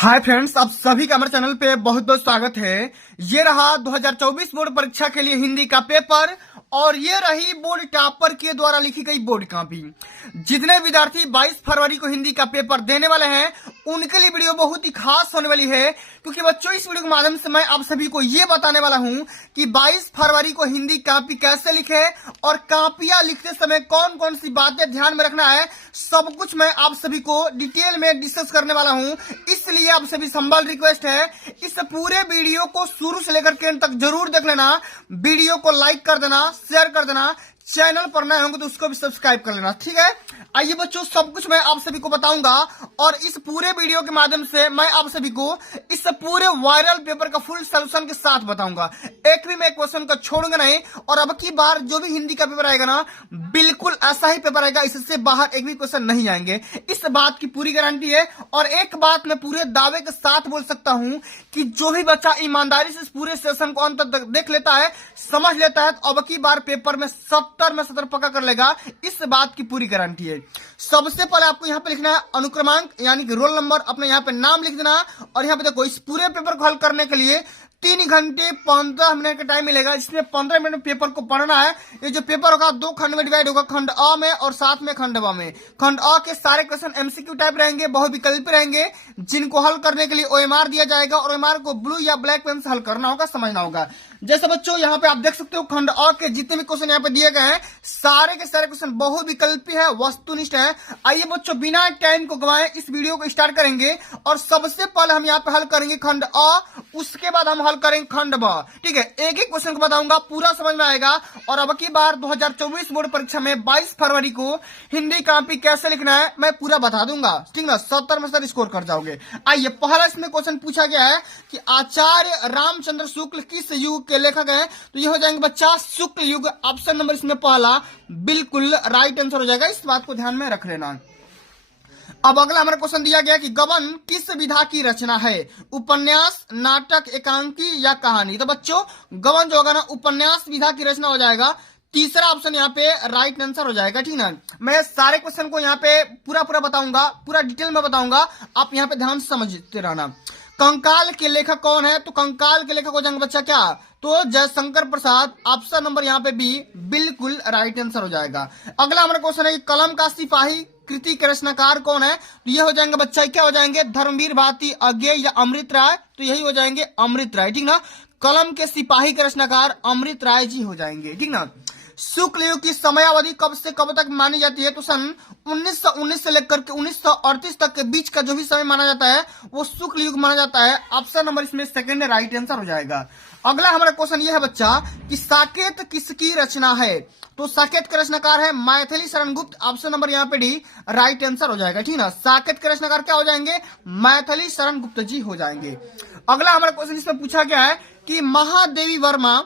Hi friends, आप सभी का हमारे चैनल पे बहुत बहुत स्वागत है। ये रहा 2024 बोर्ड परीक्षा के लिए हिंदी का पेपर और ये रही बोर्ड टॉपर के द्वारा लिखी गई बोर्ड कॉपी। जितने विद्यार्थी 22 फरवरी को हिंदी का पेपर देने वाले हैं उनके लिए वीडियो बहुत ही खास होने वाली है, क्योंकि बच्चों इस वीडियो के माध्यम से मैं आप सभी को ये बताने वाला हूं कि 22 फरवरी को हिंदी कॉपी कैसे लिखे और कॉपियां लिखते समय कौन कौन सी बातें ध्यान में रखना है, सब कुछ मैं आप सभी को डिटेल में डिस्कस करने वाला हूं। इसलिए आप सभी संबल रिक्वेस्ट है, इस पूरे वीडियो को शुरू से लेकर के अंत तक जरूर देख लेना। वीडियो को लाइक कर देना, शेयर कर देना, चैनल पर नए होंगे तो उसको भी सब्सक्राइब कर लेना, ठीक है। आइए बच्चों, सब कुछ मैं आप सभी को बताऊंगा और इस पूरे वीडियो के माध्यम से मैं आप सभी को इस पूरे वायरल पेपर का फुल सॉल्यूशन के साथ बताऊंगा। एक भी मैं क्वेश्चन को छोड़ूंगा नहीं और अब की बार जो भी हिंदी का पेपर आएगा ना, बिल्कुल ऐसा ही पेपर आएगा, इससे बाहर एक भी क्वेश्चन नहीं आएंगे, इस बात की पूरी गारंटी है। और एक बात मैं पूरे दावे के साथ बोल सकता हूं कि जो भी बच्चा ईमानदारी से इस पूरे सेशन को अंत तक देख लेता है, समझ लेता है, तो अब की बार पेपर में 70 में 70 पक्का कर लेगा, इस बात की पूरी गारंटी है। सबसे पहले आपको यहाँ पे लिखना है अनुक्रमांक यानी कि रोल नंबर, अपने यहाँ पे नाम लिख देना। और यहाँ पे देखो, इस पूरे पेपर को हल करने के लिए 3 घंटे 15 मिनट का टाइम मिलेगा, जिसमें 15 मिनट में पेपर को पढ़ना है। ये जो पेपर होगा 2 खंड में डिवाइड होगा, खंड अ में और साथ में खंड ब में। खंड अ के सारे क्वेश्चन एमसीक्यू टाइप रहेंगे, बहुविकल्पी रहेंगे, जिनको हल करने के लिए ओएमआर दिया जाएगा और ओएमआर को ब्लू या ब्लैक पेन से हल करना होगा, समझना होगा। जैसे बच्चों यहाँ पे आप देख सकते हो, खंड अ के जितने भी क्वेश्चन यहाँ पे दिए गए हैं, सारे के सारे क्वेश्चन बहुविकल्पी है, वस्तुनिष्ठ है। आइए बच्चों, बिना टाइम को गंवाए इस वीडियो को स्टार्ट करेंगे और सबसे पहले हम यहाँ पे हल करेंगे खंड अ, उसके बाद हम हल करेंगे खंड ब, ठीक है। एक एक क्वेश्चन को बताऊंगा, पूरा समझ में आएगा। और अब की बार 2024 बोर्ड परीक्षा में 22 फरवरी को हिंदी कॉपी कैसे लिखना है मैं पूरा बता दूंगा, ठीक ना। 70 में 70 स्कोर कर जाओगे। आइए, पहला इसमें क्वेश्चन पूछा गया है कि आचार्य रामचंद्र शुक्ल किस युग के लेखक हैं, तो ये हो जाएंगे बच्चा शुक्ल युग। ऑप्शन नंबर इसमें पहला बिल्कुल राइट आंसर हो जाएगा, इस बात को ध्यान में रख लेना। अब अगला हमारा क्वेश्चन दिया गया कि गबन किस विधा की रचना है, उपन्यास, नाटक, एकांकी या कहानी। तो बच्चों, गबन जो होगा ना, उपन्यास विधा की रचना हो जाएगा। तीसरा ऑप्शन यहाँ पे राइट आंसर हो जाएगा, ठीक ना। मैं सारे क्वेश्चन को यहाँ पे पूरा पूरा बताऊंगा, पूरा डिटेल में बताऊंगा, आप यहाँ पे ध्यान से समझते रहना। कंकाल के लेखक कौन है, तो कंकाल के लेखक हो जाएंगे बच्चा क्या, तो जयशंकर प्रसाद। ऑप्शन नंबर यहाँ पे बी बिल्कुल राइट आंसर हो जाएगा। अगला हमारा क्वेश्चन है कि कलम का सिपाही कृति के रचनाकार कौन है, तो ये हो जाएंगे बच्चा, क्या हो जाएंगे, धर्मवीर भारती, अज्ञेय या अमृत राय। तो यही हो जाएंगे अमृत राय, ठीक ना। कलम के सिपाही के रचनाकार अमृत राय जी हो जाएंगे, ठीक ना। शुक्ल युग की समयावधि कब से कब तक मानी जाती है, तो सन 1919 से लेकर के 1938 तक के बीच का जो भी समय माना जाता है वो शुक्ल युग माना जाता है। ऑप्शन नंबर इसमें सेकंड राइट आंसर हो जाएगा। अगला हमारा क्वेश्चन ये है बच्चा कि साकेत किसकी रचना है, तो साकेत के रचनाकार है मैथिली शरण गुप्त। ऑप्शन नंबर यहाँ पे डी राइट आंसर हो जाएगा, ठीक ना। साकेत के रचनाकार क्या हो जाएंगे, मैथिली शरण गुप्त जी हो जाएंगे। अगला हमारा क्वेश्चन इसमें पूछा गया है कि महादेवी वर्मा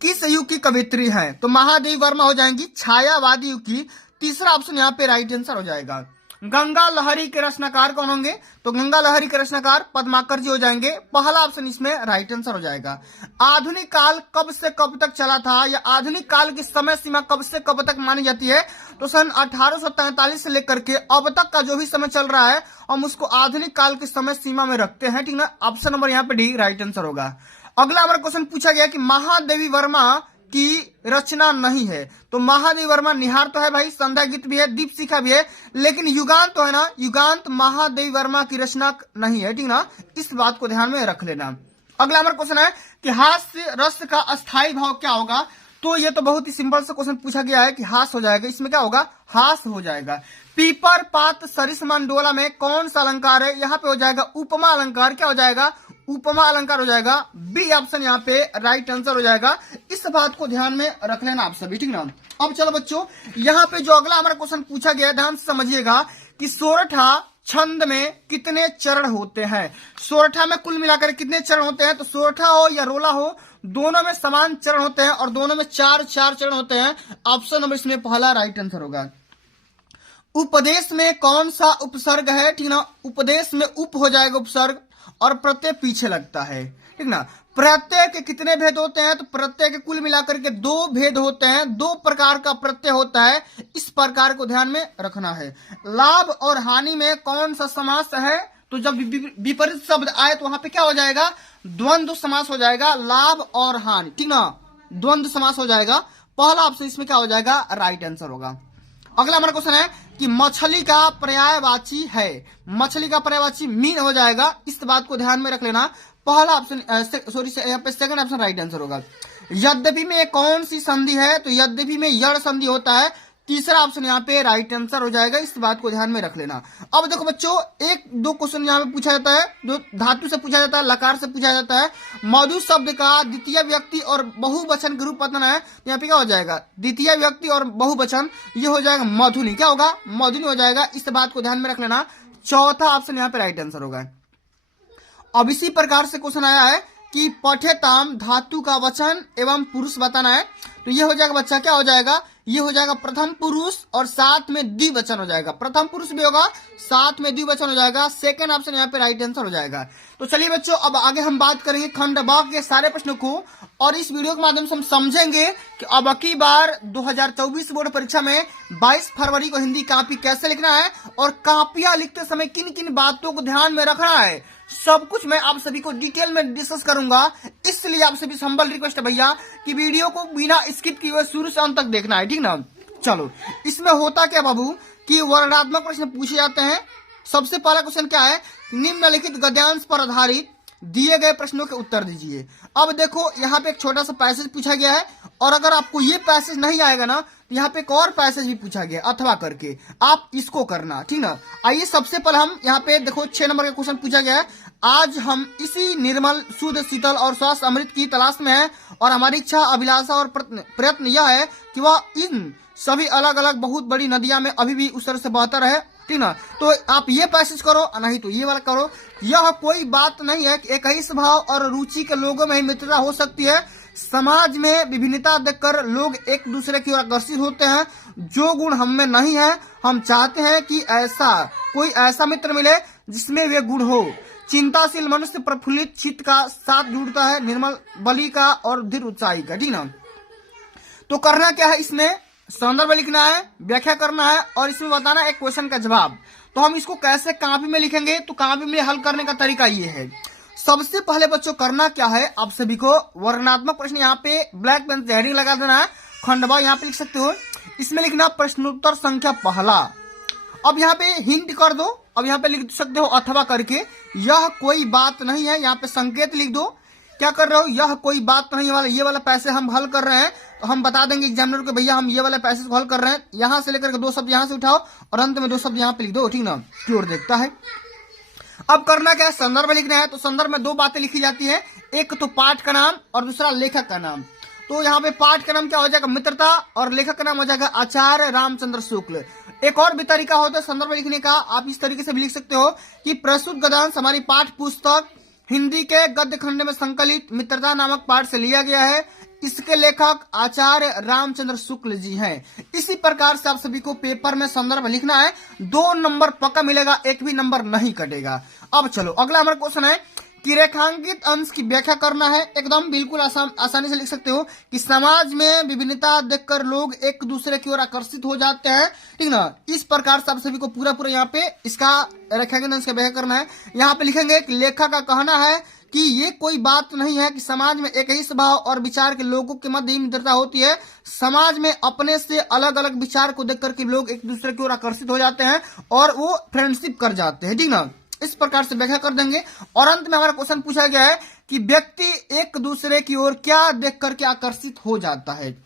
किस युग की कवित्री है, तो महादेवी वर्मा हो जाएंगी छायावादी युग की। तीसरा ऑप्शन यहाँ पे राइट आंसर हो जाएगा। गंगा लहरी के रचनाकार कौन होंगे, तो गंगा लहरी के रचनाकार पद्माकर जी हो जाएंगे। पहला ऑप्शन इसमें राइट आंसर हो जाएगा। आधुनिक काल कब से कब तक चला था, या आधुनिक काल की समय सीमा कब से कब तक मानी जाती है, तो सन 1843 से लेकर के अब तक का जो भी समय चल रहा है हम उसको आधुनिक काल की समय सीमा में रखते हैं, ठीक ना। ऑप्शन नंबर यहाँ पे डी राइट आंसर होगा। अगला हमारा क्वेश्चन पूछा गया कि महादेवी वर्मा की रचना नहीं है, तो महादेवी वर्मा निहार तो है भाई, संध्या गीत भी है, दीपशिखा भी है, लेकिन युगांत तो है ना, युगांत महादेवी वर्मा की रचना नहीं है, ठीक ना। इस बात को ध्यान में रख लेना। अगला हमारा क्वेश्चन है कि हास्य रस का अस्थायी भाव क्या होगा, तो ये तो बहुत ही सिंपल सा क्वेश्चन पूछा गया है कि हास हो जाएगा, इसमें क्या होगा, हास हो जाएगा। पीपर पात सरिस मंडोला में कौन सा अलंकार है, यहाँ पे हो जाएगा उपमा अलंकार। क्या हो जाएगा, उपमा अलंकार हो जाएगा। बी ऑप्शन यहाँ पे राइट आंसर हो जाएगा। इस बात को ध्यान में रख लेना आप सभी, ठीक ना। अब चलो बच्चों, यहाँ पे जो अगला हमारा क्वेश्चन पूछा गया, ध्यान से समझिएगा कि सोरठा छंद में कितने चरण होते हैं। सोरठा में कुल मिलाकर कितने चरण होते हैं, तो सोरठा हो या रोला हो, दोनों में समान चरण होते हैं और दोनों में 4-4 चरण होते हैं। ऑप्शन नंबर इसमें पहला राइट आंसर होगा। उपदेश में कौन सा उपसर्ग है, ठीक ना। उपदेश में उप हो जाएगा उपसर्ग और प्रत्यय पीछे लगता है, ठीक ना। प्रत्यय के कितने भेद होते हैं, तो प्रत्यय के कुल मिलाकर के 2 भेद होते हैं, 2 प्रकार का प्रत्यय होता है, इस प्रकार को ध्यान में रखना है। लाभ और हानि में कौन सा समास है, तो जब विपरीत शब्द आए तो वहां पे क्या हो जाएगा, द्वंद्व समास हो जाएगा, लाभ और हानि, ठीक ना, द्वंद्व समास हो जाएगा। पहला ऑप्शन इसमें क्या हो जाएगा, राइट आंसर होगा। अगला हमारा क्वेश्चन है कि मछली का पर्यायवाची है, मछली का पर्यायवाची मीन हो जाएगा, इस बात को ध्यान में रख लेना। पहला ऑप्शन यहाँ पे सेकंड ऑप्शन राइट आंसर होगा। यद्यपि में कौन सी संधि है, तो यद्यपि में यड़ संधि होता है, तीसरा ऑप्शन यहाँ पे राइट आंसर हो जाएगा, इस बात को ध्यान में रख लेना। अब देखो बच्चों, एक दो क्वेश्चन यहाँ पे पूछा जाता है, जो धातु से पूछा जाता है, लकार से पूछा जाता है। मधु शब्द का द्वितीय व्यक्ति और बहुवचन के रूप बताना है, यहाँ पे क्या हो जाएगा, द्वितीय व्यक्ति और बहुवचन, ये हो जाएगा मधुनी, क्या होगा, मधुनी हो जाएगा, इस बात को ध्यान में रख लेना। चौथा ऑप्शन यहाँ पे राइट आंसर होगा। अब इसी प्रकार से क्वेश्चन आया है कि पठेताम धातु का वचन एवं पुरुष बताना है, तो ये हो जाएगा बच्चा, क्या हो जाएगा, ये हो जाएगा प्रथम पुरुष और साथ में द्विवचन हो जाएगा, प्रथम पुरुष भी होगा, साथ में द्विवचन हो जाएगा। सेकंड ऑप्शन यहाँ पे राइट आंसर हो जाएगा। तो चलिए बच्चों, अब आगे हम बात करेंगे खंड ब के सारे प्रश्नों को, और इस वीडियो के माध्यम से हम समझेंगे कि अब की बार 2024 बोर्ड परीक्षा में 22 फरवरी को हिंदी कॉपी कैसे लिखना है और कॉपियां लिखते समय किन किन बातों को ध्यान में रखना है, सब कुछ मैं आप सभी को डिटेल में डिस्कस करूंगा। इसलिए आप सभी से हम्बल रिक्वेस्ट है भैया कि वीडियो को बिना स्किप किए हुए शुरू से अंत तक देखना है, ठीक ना। चलो, इसमें होता क्या बाबू कि वर्णनात्मक प्रश्न पूछे जाते हैं। सबसे पहला क्वेश्चन क्या है, निम्नलिखित गद्यांश पर आधारित दिए गए प्रश्नों के उत्तर दीजिए। अब देखो, यहाँ पे एक छोटा सा पैसेज पूछा गया है, और अगर आपको ये पैसेज नहीं आएगा ना, तो यहाँ पे एक और पैसेज भी पूछा गया अथवा करके, आप इसको करना, ठीक ना। आइए सबसे पहले हम यहाँ पे देखो 6 नंबर का क्वेश्चन पूछा गया है, आज हम इसी निर्मल शुद्ध शीतल और स्वास्थ्य अमृत की तलाश में हैं, और हमारी इच्छा अभिलाषा और प्रयत्न यह है कि वह इन सभी अलग अलग बहुत बड़ी नदियां में अभी भी उस तरह से बहता रहे, ठीक ना। तो आप ये पैसेज करो, नहीं तो ये वाला करो। यह कोई बात नहीं है कि एक ही स्वभाव और रुचि के लोगों में ही मित्रता हो सकती है। समाज में विभिन्नता देखकर लोग एक दूसरे की ओर आकर्षित होते हैं, जो गुण हम में नहीं है, हम चाहते हैं कि कोई ऐसा मित्र मिले जिसमें वे गुण हो। चिंताशील मनुष्य प्रफुल्लित चित्त का साथ जुड़ता है, निर्मल बलि का और धीर उत्साही का, ठीक ना। तो करना क्या है, इसमें संदर्भ लिखना है, व्याख्या करना है, और इसमें बताना है एक क्वेश्चन का जवाब। तो हम इसको कैसे कॉपी में लिखेंगे, तो कॉपी में हल करने का तरीका ये है। सबसे पहले बच्चों करना क्या है, आप सभी को वर्णनात्मक प्रश्न यहाँ पे ब्लैक पेन से हेडिंग लगा देना है, खंड ब यहाँ पे लिख सकते हो। इसमें लिखना प्रश्नोत्तर संख्या पहला। अब यहाँ पे हिंट कर दो, अब यहाँ पे लिख सकते हो अथवा करके, यह कोई बात नहीं है, यहाँ पे संकेत लिख दो। क्या कर रहे हो, यह कोई बात नहीं वाला, ये वाला पैसे हम हल कर रहे हैं, तो हम बता देंगे एग्जामिनर को, भैया हम ये वाला पैसे को हल कर रहे हैं। यहाँ से लेकर के 2 शब्द यहाँ से उठाओ और अंत में 2 शब्द यहाँ पे लिख दो, ठीक ना, की ओर देखता है। अब करना क्या है, संदर्भ लिखना है। तो संदर्भ में 2 बातें लिखी जाती है, एक तो पाठ का नाम और दूसरा लेखक का नाम। तो यहाँ पे पाठ का नाम क्या हो जाएगा, मित्रता, और लेखक का नाम हो जाएगा आचार्य रामचंद्र शुक्ल। एक और भी तरीका होता है संदर्भ लिखने का, आप इस तरीके से भी लिख सकते हो कि प्रस्तुत गद्यांश हमारी पाठ पुस्तक हिंदी के गद्य खंड में संकलित मित्रता नामक पाठ से लिया गया है, इसके लेखक आचार्य रामचंद्र शुक्ल जी हैं। इसी प्रकार से आप सभी को पेपर में संदर्भ लिखना है, 2 नंबर पक्का मिलेगा, एक भी नंबर नहीं कटेगा। अब चलो अगला हमारा क्वेश्चन है कि रेखांकित अंश की व्याख्या करना है। एकदम बिल्कुल आसानी से लिख सकते हो कि समाज में विभिन्नता देखकर लोग एक दूसरे की ओर आकर्षित हो जाते हैं, ठीक ना। इस प्रकार से आप सभी को पूरा यहाँ पे इसका रेखांकित अंश का व्याख्या करना है। यहाँ पे लिखेंगे कि लेखक का कहना है कि ये कोई बात नहीं है कि समाज में एक ही स्वभाव और विचार के लोगों के मध्य मित्रता होती है। समाज में अपने से अलग अलग विचार को देखकर के लोग एक दूसरे की ओर आकर्षित हो जाते हैं और वो फ्रेंडशिप कर जाते हैं, ठीक ना। इस प्रकार से व्याख्या कर देंगे। और अंत में हमारा क्वेश्चन पूछा गया है कि व्यक्ति एक दूसरे की ओर क्या देख करके आकर्षित हो जाता है।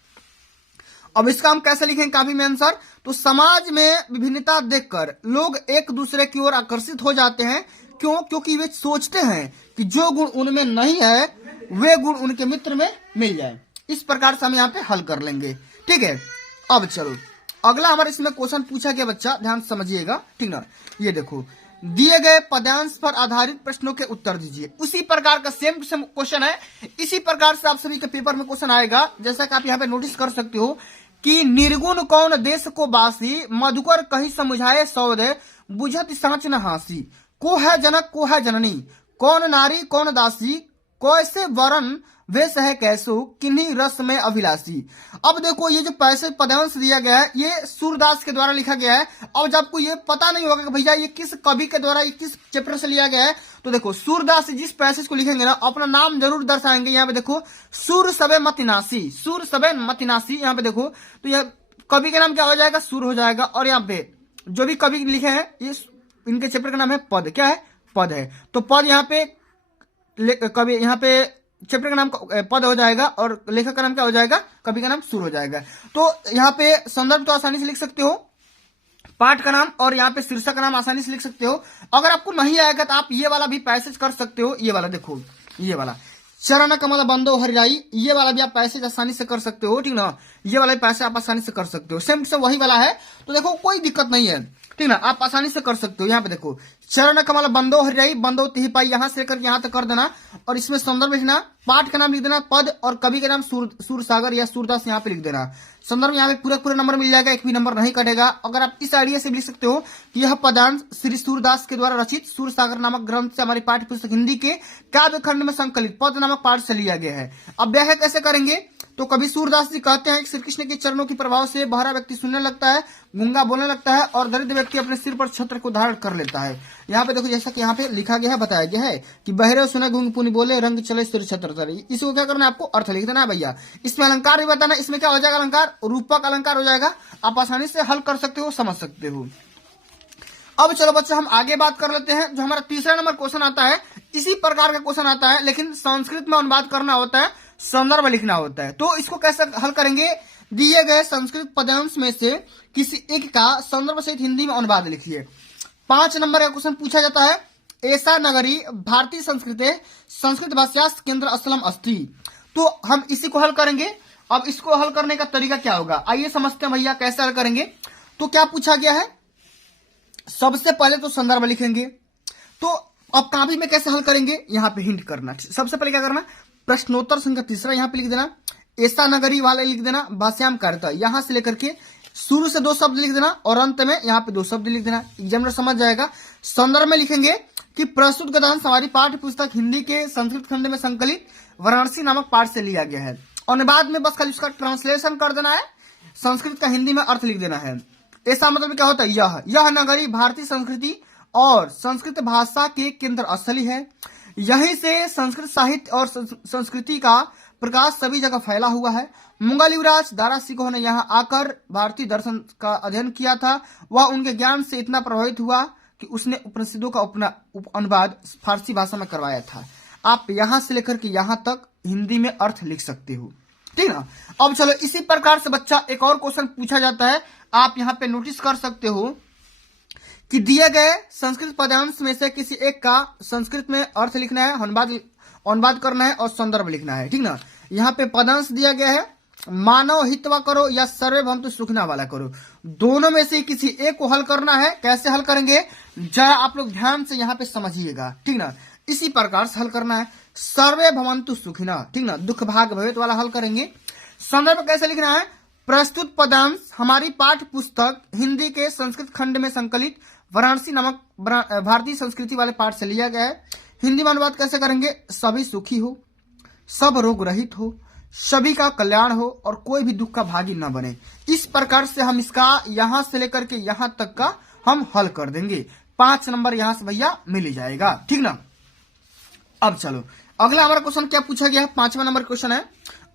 अब इसका हम कैसे लिखेंगे काफी में आंसर, तो समाज में विभिन्नता देखकर लोग एक दूसरे की ओर आकर्षित हो जाते हैं। क्यों? क्योंकि वे सोचते हैं कि जो गुण उनमें नहीं है वे गुण उनके मित्र में मिल जाए। इस प्रकार से हम यहाँ पे हल कर लेंगे, ठीक है। अब चलो अगला हमारे इसमें क्वेश्चन पूछा गया, बच्चा ध्यान से समझिएगा, ठीक ना। ये देखो, दिए गए पदांश पर आधारित प्रश्नों के उत्तर दीजिए। उसी प्रकार का सेम टू सेम क्वेश्चन है, इसी प्रकार से आप सभी के पेपर में क्वेश्चन आएगा। जैसा कि आप यहाँ पे नोटिस कर सकते हो कि निर्गुण कौन देश को बासी, मधुकर कहीं समुझाए सौदे, बुझत सांच न हासी, को है जनक को है जननी, कौन नारी कौन दासी, कैसे वरण वे सह कैसो किन्हीं रस में अभिलाषी। अब देखो ये जो पैसे पदवंश दिया गया है ये सूरदास के द्वारा लिखा गया है। अब जब आपको ये पता नहीं होगा कि भैया ये किस कवि के द्वारा, ये किस चैप्टर से लिया गया है, तो देखो सूरदास जिस पैसेज को लिखेंगे ना अपना नाम जरूर दर्शाएंगे। यहाँ पे देखो सूर सबे मतिनासी, सूर सबे मतिनासी, यहाँ पे देखो तो यह कवि का नाम क्या हो जाएगा, सूर हो जाएगा। और यहाँ पे जो भी कवि लिखे हैं ये इनके चैप्टर का नाम है पद, क्या है, पद है। तो पद यहाँ पे कवि, यहाँ पे चैप्टर का नाम पद हो जाएगा और लेखक का नाम क्या हो जाएगा, कवि का नाम सूर हो जाएगा। तो यहाँ पे संदर्भ तो आसानी से लिख सकते हो, पाठ का नाम और यहाँ पे शीर्षक का नाम आसानी से लिख सकते हो। अगर आपको नहीं आएगा तो आप ये वाला भी पैसेज कर सकते हो, ये वाला देखो, ये वाला चरण कमल बंदो हरिराई, ये वाला भी आप पैसेज आसानी से कर सकते हो, ठीक ना। ये वाला भी पैसे आप आसानी से कर सकते हो, सेम से वही वाला है। तो देखो कोई दिक्कत नहीं है, ठीक ना, आप आसानी से कर सकते हो। यहाँ पे देखो चरण कमल बंदो हरिराई बंदो तिहि पाई, यहां से लेकर यहां तक कर देना और इसमें संदर्भ लिखना, पाठ का नाम लिख देना पद और कवि का नाम सूरसागर या सूरदास यहाँ पे लिख देना। संदर्भ यहाँ पे पूरा नंबर मिल जाएगा, एक भी नंबर नहीं कटेगा। अगर आप इस आइडिया से लिख सकते हो कि यह पदांश श्री सूरदास के द्वारा रचित सूरसागर नामक ग्रंथ से हमारी पाठ्य पुस्तक हिंदी के काव्य खंड में संकलित पद नामक पाठ से लिया गया है। अब व्याख्या कैसे करेंगे, तो कवि सूरदास जी कहते हैं कि श्री कृष्ण के चरणों के प्रभाव से बहरा व्यक्ति सुनने लगता है, गूंगा बोलने लगता है और दरिद्र व्यक्ति अपने सिर पर छत्र को धारण कर लेता है। यहाँ पे देखो जैसा कि यहाँ पे लिखा गया है, बताया गया है कि बहरे सुने गूंग पुनि बोले रंग चले सिर छत्र धरे। इसको क्या करना है, आपको अर्थ लिख देना है भैया। इसमें अलंकार भी बताना, इसमें क्या हो जाएगा, अलंकार रूपक अलंकार हो जाएगा। आप आसानी से हल कर सकते हो, समझ सकते हो। अब चलो बच्चा हम आगे बात कर लेते हैं। जो हमारा तीसरा नंबर क्वेश्चन आता है इसी प्रकार का क्वेश्चन आता है, लेकिन संस्कृत में अनुवाद करना होता है, संदर्भ लिखना होता है। तो इसको कैसे हल करेंगे, दिए गए संस्कृत पदांश में से किसी एक का संदर्भ सहित हिंदी में अनुवाद लिखिए। 5 नंबर का क्वेश्चन पूछा जाता है, ऐसा नगरी भारतीय संस्कृति संस्कृत भाषास्त्र केंद्र स्थलम अस्ति। तो हम इसी को हल करेंगे। अब इसको हल करने का तरीका क्या होगा, आइए समझते हैं भैया कैसे हल करेंगे। तो क्या पूछा गया है, सबसे पहले तो संदर्भ लिखेंगे। तो अब काव्य में कैसे हल करेंगे, यहाँ पे हिंट करना। सबसे पहले क्या करना, प्रश्नोत्तर संख्या तीसरा यहाँ पे लिख देना, ऐसा नगरी वाले लिख देना, भाष्याम कार्यता यहां से लेकर के शुरू से 2 शब्द लिख देना और अंत में यहाँ पे 2 शब्द लिख देना, एग्जामिनर समझ जाएगा। संदर्भ में लिखेंगे कि प्रस्तुत गद्यांश हमारी पाठ्य पुस्तक हिंदी के संस्कृत खंड में संकलित वाराणसी नामक पाठ से लिया गया है। अनुवाद में बस खाली उसका ट्रांसलेशन कर देना है, संस्कृत का हिंदी में अर्थ लिख देना है। ऐसा मतलब क्या होता है, यह नगरी भारतीय संस्कृति और संस्कृत भाषा के केंद्र स्थली है। यहीं से संस्कृत साहित्य और संस्कृति का प्रकाश सभी जगह फैला हुआ है। मुगल युवराज दारा सिकोह ने यहाँ आकर भारतीय दर्शन का अध्ययन किया था। वह उनके ज्ञान से इतना प्रभावित हुआ कि उसने उपनिषदों का अनुवाद फारसी भाषा में करवाया था। आप यहां से लेकर के यहां तक हिंदी में अर्थ लिख सकते हो, ठीक ना। अब चलो इसी प्रकार से बच्चा एक और क्वेश्चन पूछा जाता है, आप यहाँ पे नोटिस कर सकते हो कि दिए गए संस्कृत पदांश में से किसी एक का संस्कृत में अर्थ लिखना है, अनुवाद करना है और संदर्भ लिखना है, ठीक ना। यहाँ पे पदांश दिया गया है, मानव हितवा करो या सर्वे भवन्तु सुखिनः वाला करो। दोनों में से किसी एक को हल करना है। कैसे हल करेंगे, जरा आप लोग ध्यान से यहाँ पे समझिएगा, ठीक ना। इसी प्रकार से हल करना है, सर्वे भवन्तु सुखिनः, ठीक ना, दुख भाग भवेत् वाला हल करेंगे। संदर्भ कैसे लिखना है, प्रस्तुत पदांश हमारी पाठ्य पुस्तक हिंदी के संस्कृत खंड में संकलित वाराणसी नामक भारतीय संस्कृति वाले पाठ से लिया गया है। हिंदी में अनुवाद कैसे करेंगे, सभी सुखी हो, सब रोग रहित हो, सभी का कल्याण हो और कोई भी दुख का भागी न बने। इस प्रकार से हम इसका यहां से लेकर के यहां तक का हम हल कर देंगे। 5 नंबर यहां से भैया मिल ही जाएगा, ठीक ना। अब चलो अगला हमारा क्वेश्चन क्या पूछा गया है, 5वां नंबर क्वेश्चन है,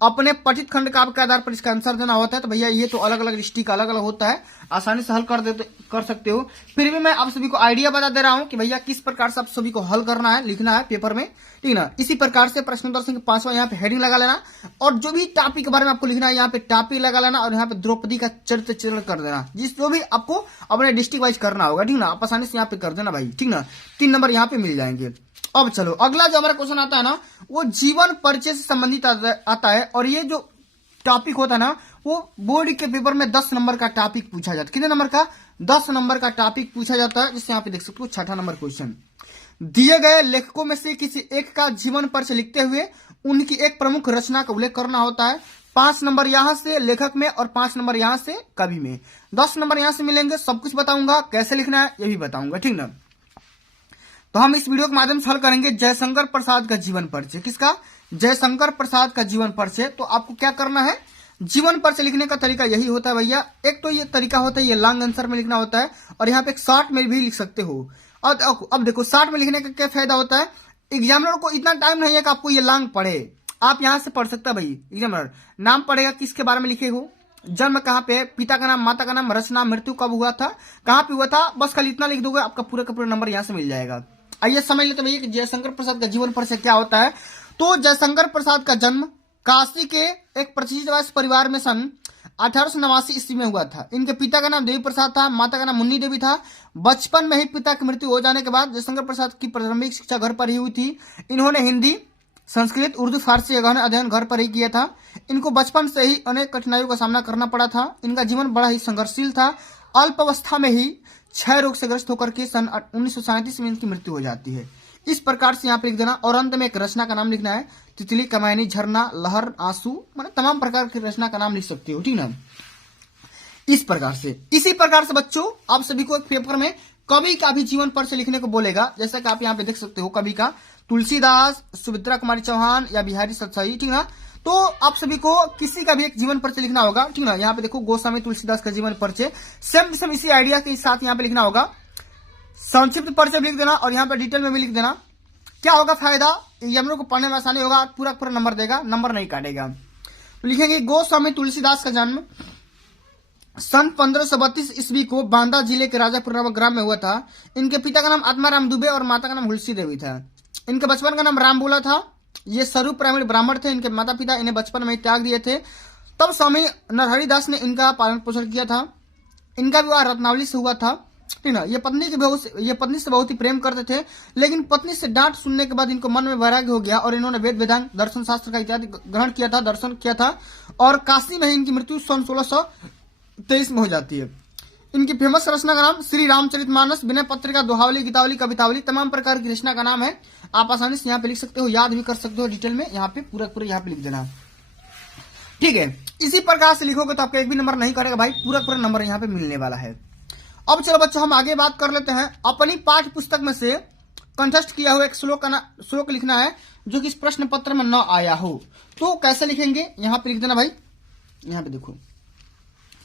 अपने पठित खंड काव्य के आधार पर इसका आंसर देना होता है। तो भैया ये तो अलग अलग डिस्ट्रिक्ट अलग अलग होता है, आसानी से हल कर सकते हो। फिर भी मैं आप सभी को आइडिया बता दे रहा हूं कि भैया किस प्रकार से आप सभी को हल करना है, लिखना है पेपर में, ठीक ना। इसी प्रकार से प्रश्नोत्तर संख्या 5वां यहाँ पे हेडिंग लगा लेना और जो भी टॉपिक के बारे में आपको लिखना है यहाँ पे टॉपिक लगा लेना और यहाँ पे द्रौपदी का चरित्र चित्रण कर देना, जो भी आपको अपने डिस्ट्रिक्ट वाइज करना होगा, ठीक ना। आप आसानी से यहाँ पे कर देना भाई, ठीक ना। 3 नंबर यहाँ पे मिल जाएंगे। अब चलो अगला जो हमारा क्वेश्चन आता है ना, वो जीवन परिचय से संबंधित आता है और ये जो टॉपिक होता है ना, वो बोर्ड के पेपर में 10 नंबर का टॉपिक पूछा जाता है। कितने नंबर का, 10 नंबर का टॉपिक पूछा जाता है। जिससे यहाँ पे देख सकते हो 6ठा नंबर क्वेश्चन, दिए गए लेखकों में से किसी एक का जीवन परिचय लिखते हुए उनकी एक प्रमुख रचना का उल्लेख करना होता है। 5 नंबर यहां से लेखक में और 5 नंबर यहां से कवि में, 10 नंबर यहां से मिलेंगे। सब कुछ बताऊंगा, कैसे लिखना है ये भी बताऊंगा, ठीक ना। तो हम इस वीडियो के माध्यम से हल करेंगे जयशंकर प्रसाद का जीवन परिचय। किसका? जयशंकर प्रसाद का जीवन परिचय। तो आपको क्या करना है, जीवन परिचय लिखने का तरीका यही होता है भैया। एक तो ये तरीका होता है, ये लॉन्ग आंसर में लिखना होता है, और यहाँ पे एक शॉर्ट में भी लिख सकते हो। और अब देखो शॉर्ट में लिखने का क्या फायदा होता है, एग्जामिनर को इतना टाइम नहीं है कि आपको ये लॉन्ग पढ़े, आप यहाँ से पढ़ सकते हैं भाई। एग्जामिनर नाम पढ़ेगा, किसके बारे में लिखे हो, जन्म कहाँ पे, पिता का नाम, माता का नाम, रचना, मृत्यु कब हुआ था, कहाँ पे हुआ था, बस खाली इतना लिख दोगे, आपका पूरा का पूरा नंबर यहाँ से मिल जाएगा। आइए समझ लेते भैया कि जयशंकर प्रसाद का जीवन परिचय क्या होता है। तो जयशंकर प्रसाद का जन्म काशी के एक प्रतिष्ठित परिवार में सन 1889 ईस्वी में हुआ था। इनके पिता का नाम देवी प्रसाद था, माता का नाम मुन्नी देवी था। बचपन में ही पिता की मृत्यु हो जाने के बाद जयशंकर प्रसाद की प्रारंभिक शिक्षा घर पर ही हुई थी। इन्होंने हिंदी, संस्कृत, उर्दू, फारसी अध्ययन घर पर ही किया था। इनको बचपन से ही अनेक कठिनाइयों का सामना करना पड़ा था। इनका जीवन बड़ा ही संघर्षशील था। अल्प अवस्था में ही क्षय रोग से ग्रस्त होकर के सन 1937 में इनकी मृत्यु हो जाती है। इस प्रकार से यहाँ पे लिख देना, और अंत में एक रचना का नाम लिखना है, तितली, कमैनी, झरना, लहर, आंसू, मतलब तमाम प्रकार की रचना का नाम लिख सकते हो, ठीक ना। इस प्रकार से, इसी प्रकार से बच्चों आप सभी को एक पेपर में कवि का भी जीवन परिचय लिखने को बोलेगा। जैसा कि आप यहाँ पे देख सकते हो, कवि का तुलसीदास, सुमित्रा कुमारी चौहान या बिहारी सतसाई, ठीक ना। तो आप सभी को किसी का भी एक जीवन परिचय लिखना होगा, ठीक ना। यहाँ पे देखो गोस्वामी तुलसीदास का जीवन परिचय, सेम इसी आइडिया के साथ यहाँ पे लिखना होगा। संक्षिप्त परिचय लिख देना और यहाँ पे डिटेल में भी लिख देना। क्या होगा फायदा, एग्जामिनर को पढ़ने में आसानी होगा, पूरा पूरा नंबर देगा, नंबर नहीं काटेगा। तो लिखेंगे गोस्वामी तुलसीदास का जन्म सन 1532 ईस्वी को बांदा जिले के राजापुर ग्राम में हुआ था। इनके पिता का नाम आत्माराम दुबे और माता का नाम हुलसी देवी था। इनके बचपन का नाम रामबोला था। ये स्वरूप प्रामीण ब्राह्मण थे। इनके माता पिता इन्हें बचपन में ही त्याग दिए थे। तब स्वामी नरहरि दास ने इनका पालन पोषण किया था। इनका विवाह रत्नावली से हुआ था, ठीक ना। ये पत्नी से बहुत ही प्रेम करते थे, लेकिन पत्नी से डांट सुनने के बाद इनको मन में वैराग्य हो गया और इन्होंने वेद वेदांग, दर्शन शास्त्र का इत्यादि ग्रहण किया था, दर्शन किया था। और काशी में इनकी मृत्यु सन 1623 में हो जाती है। इनकी फेमस रचना का नाम श्री रामचरितमानस, विनय पत्रिका, दोहावली, गीतावली, कवितावली, तमाम प्रकार की रचना का नाम है। आप आसानी से यहाँ पे लिख सकते हो, याद भी कर सकते हो डिटेल में, यहाँ पे पूरा यहाँ पे लिख देना, ठीक है। इसी प्रकार से लिखोगे तो आपका एक भी नंबर नहीं करेगा भाई, पूरा नंबर यहाँ पे मिलने वाला है। अब चलो बच्चों हम आगे बात कर लेते हैं। अपनी पाठ्य पुस्तक में से कंठस्थ किया हुआ एक श्लोक लिखना है जो कि इस प्रश्न पत्र में न आया हो। तो कैसे लिखेंगे, यहाँ पे लिख देना भाई, यहाँ पे देखो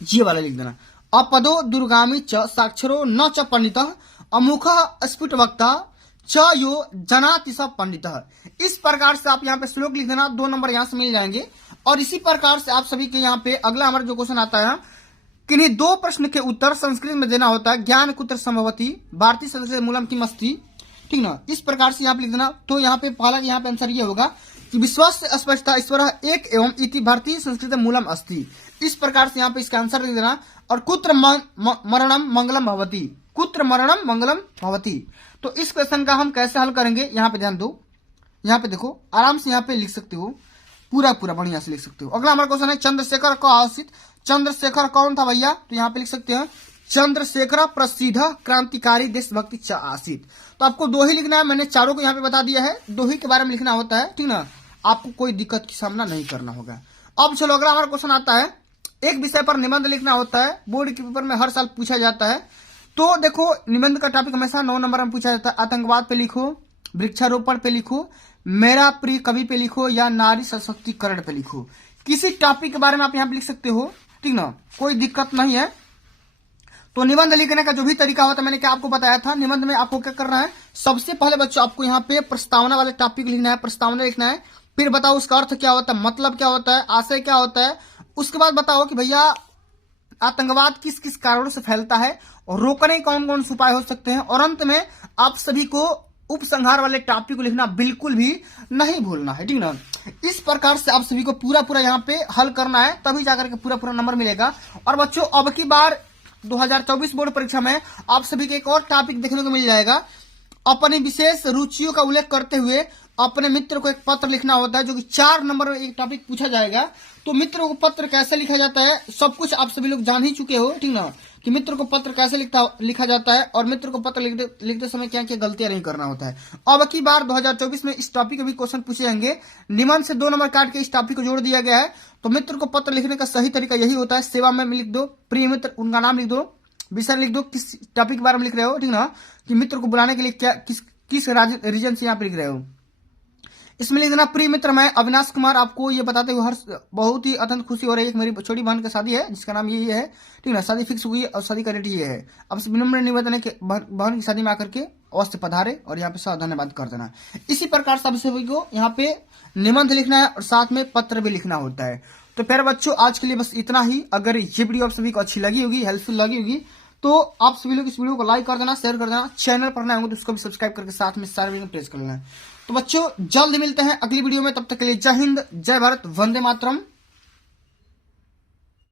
ये वाला लिख देना, अपदो दुर्गामी च साक्षरो न च पंडितः अमुखः स्फुट वक्ता च यो जनाति स पंडितः। इस प्रकार से आप यहाँ पे श्लोक लिख देना, 2 नंबर यहाँ से मिल जाएंगे। और इसी प्रकार से आप सभी के यहाँ पे अगला हमारा जो क्वेश्चन आता है, किन्हीं 2 प्रश्न के उत्तर संस्कृत में देना होता है। ज्ञान कुत्र संभवती, भारतीय संस्कृत मूलम किम अस्ति, ठीक ना। इस प्रकार से यहाँ पे लिख देना। तो यहाँ पे पहला यहाँ पे आंसर ये होगा कि विश्वास से स्पष्टता ईश्वर एक एवं इति भारतीय संस्कृत मूलम अस्ति। इस प्रकार से यहाँ पे इसका आंसर लिख देना। और कुत्र मरणम मंगलम भवती, कुत्र मरणम मंगलम भवती। तो इस क्वेश्चन का हम कैसे हल करेंगे, यहाँ पे ध्यान दो, यहाँ पे देखो आराम से यहाँ पे लिख सकते हो, पूरा बढ़िया से लिख सकते हो। अगला हमारा क्वेश्चन है चंद्रशेखर को आसित। चंद्रशेखर कौन था भैया, तो यहाँ पे लिख सकते हैं चंद्रशेखर प्रसिद्ध क्रांतिकारी देशभक्ति च आसित। तो आपको 2 ही लिखना है, मैंने चारों को यहाँ पे बता दिया है, 2 ही के बारे में लिखना होता है, ठीक ना। आपको कोई दिक्कत की सामना नहीं करना होगा। अब चलो अगला हमारा क्वेश्चन आता है, एक विषय पर निबंध लिखना होता है, बोर्ड के पेपर में हर साल पूछा जाता है। तो देखो निबंध का टॉपिक हमेशा 9 नंबर में पूछा जाता है। आतंकवाद पे लिखो, वृक्षारोपण पे लिखो, मेरा प्रिय कवि पे लिखो, या नारी सशक्तिकरण पे लिखो। किसी टॉपिक के बारे में आप यहाँ पे लिख सकते हो, ठीक ना, कोई दिक्कत नहीं है। तो निबंध लिखने का जो भी तरीका होता है मैंने क्या आपको बताया था। निबंध में आपको क्या करना है, सबसे पहले बच्चों आपको यहाँ पे प्रस्तावना वाले टॉपिक लिखना है, प्रस्तावना लिखना है। फिर बताओ उसका अर्थ क्या होता है, मतलब क्या होता है, आशय क्या होता है। उसके बाद बताओ कि भैया आतंकवाद किस किस कारणों से फैलता है और रोकने कौन कौन से उपाय हो सकते हैं। और अंत में आप सभी को उपसंहार वाले टॉपिक को लिखना बिल्कुल भी नहीं भूलना है, ठीक ना। इस प्रकार से आप सभी को पूरा यहाँ पे हल करना है, तभी जाकर के पूरा नंबर मिलेगा। और बच्चों अब की बार 2024 बोर्ड परीक्षा में आप सभी को एक और टॉपिक देखने को मिल जाएगा। अपनी विशेष रुचियों का उल्लेख करते हुए अपने मित्र को एक पत्र लिखना होता है, जो कि 4 नंबर में एक टॉपिक पूछा जाएगा। तो मित्र को पत्र कैसे लिखा जाता है सब कुछ आप सभी लोग जान ही चुके हो, ठीक ना, कि मित्र को पत्र कैसे लिखा जाता है और मित्र को पत्र लिखते समय क्या क्या गलतियां नहीं करना होता है। अब की बार 2024 में इस टॉपिक के भी क्वेश्चन पूछे जाएंगे। निबंध से 2 नंबर काट के इस टॉपिक को जोड़ दिया गया है। तो मित्र को पत्र लिखने का सही तरीका यही होता है, सेवा में लिख दो, प्रिय मित्र उनका नाम लिख दो, विषय लिख दो, किस टॉपिक के बारे में लिख रहे हो, ठीक ना, कि मित्र को बुलाने के लिए क्या किस रीजन से यहाँ पे लिख रहे हो। इसमें लिख देना प्रिय मित्र, मैं अविनाश कुमार आपको ये बताते हुए बहुत ही अत्यंत खुशी हो रही है कि मेरी छोटी बहन की शादी है जिसका नाम यही है, ठीक है ना। शादी फिक्स हुई और शादी का डेट ये है। अब विनम्र निवेदन है कि बहन की शादी में आकर के अवश्य पधारे और यहाँ पे सब धन्यवाद कर देना। इसी प्रकार से सभी को यहाँ पे निबंध लिखना है और साथ में पत्र भी लिखना होता है। तो प्यारे बच्चों, आज के लिए बस इतना ही। अगर ये वीडियो आप सभी को अच्छी लगी होगी, हेल्पफुल लगी होगी, तो आप सभी लोग इस वीडियो को लाइक कर देना, शेयर कर देना। चैनल पर नए होंगे तो उसको भी सब्सक्राइब करके साथ में सारे वीडियो प्रेस कर लेना। तो बच्चों, जल्द मिलते हैं अगली वीडियो में। तब तक के लिए जय हिंद, जय भारत, वंदे मातरम।